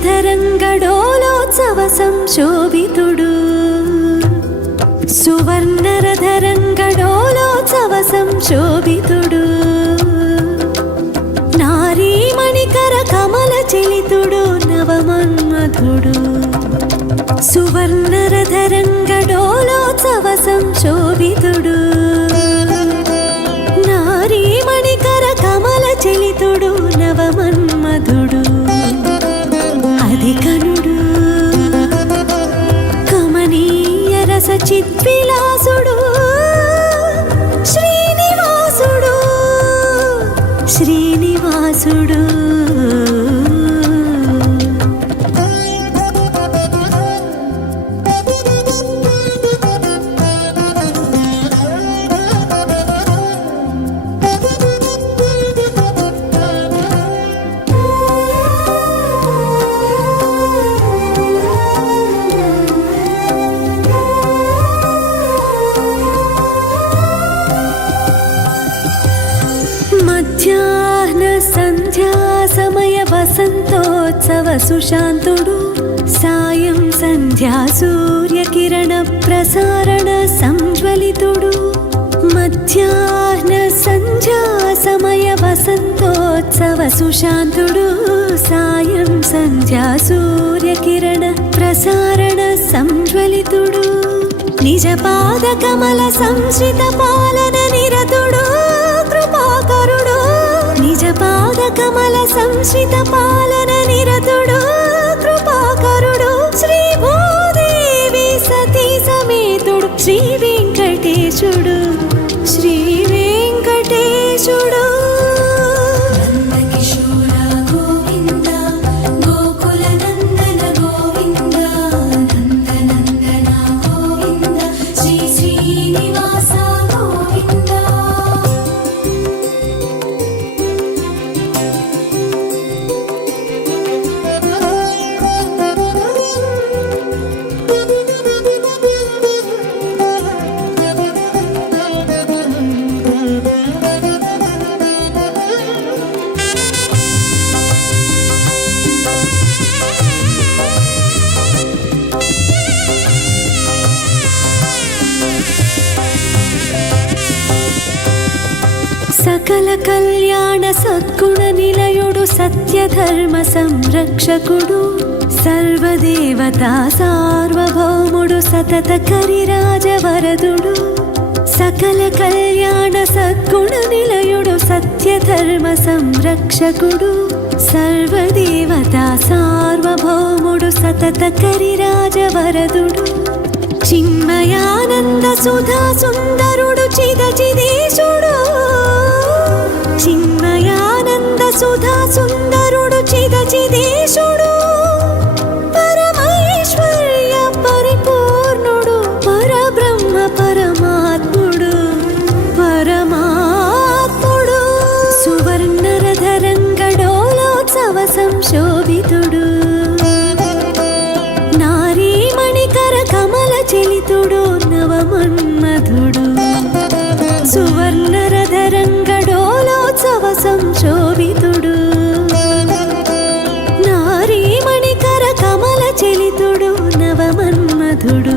సువర్ణరధరంగడోలోత్సవ సంశోభితుడు సువర్ణరధరంగడోలోత్సవ సంశోభితుడు నారీమణికర కమల చలితుడు నవమన్మధుడు సువర్ణరధరంగడోలోత్సవ సంశోభితుడు నారీమణికర కమల చలితుడు నవమన్మధుడు అధికనుడు కమనీయ రస చిద్విలాసుడు శ్రీనివాసుడు శ్రీనివాసుడు మధ్యాహ్న సంధ్యా సమయ వసంతోత్సవ సుశాంతుడు సాయం సంధ్యా సూర్యకిరణ ప్రసారణ సంజ్వలితుడు మధ్యాహ్న సంధ్యా సమయ వసంతోత్సవ సుశాంతుడు సాయం సంధ్యా సూర్యకిరణ ప్రసారణ సంజ్వలితుడు నిజ పాద కమల సంశ్రిత పాలన నిరతుడు కృపాకరుడు నిజ పాద కమల సంశ్రిత పాలన నిరతుడు కృపాకరుడు శ్రీ భూదేవి సతీ సమేతుడు శ్రీ వెంకటేశుడు శ్రీ వెంకటేశుడు సకల కళ్యాణ సద్గుణ నిలయుడు సత్యధర్మ సంరక్షకుడు సర్వదేవతా సార్వభౌముడు సతత కరిరాజవరదుడు సకల కళ్యాణ సద్గుణ నిలయుడు సత్యధర్మ సంరక్షకుడు సర్వదేవతా సార్వభౌముడు సతత కరిరాజవరదుడు చిన్మయానంద సుధా సుందరుడు చిదచిదేశుడు చిన్మయానంద సుధా సుందరుడు చిదచిదేశుడు పరమైశ్వర్య పరిపూర్ణుడు పరబ్రహ్మ పరమాత్ముడు పరమాత్ముడు సువర్ణరధరంగడోలోత్సవ సంశోభితుడు నారీమణికర కమల చలితుడు నవమన్మధుడు సువర్ణరధరంగడోలోత్సవ సంశోభితుడు నారీమణికర కమల చలితుడు నవమన్మధుడు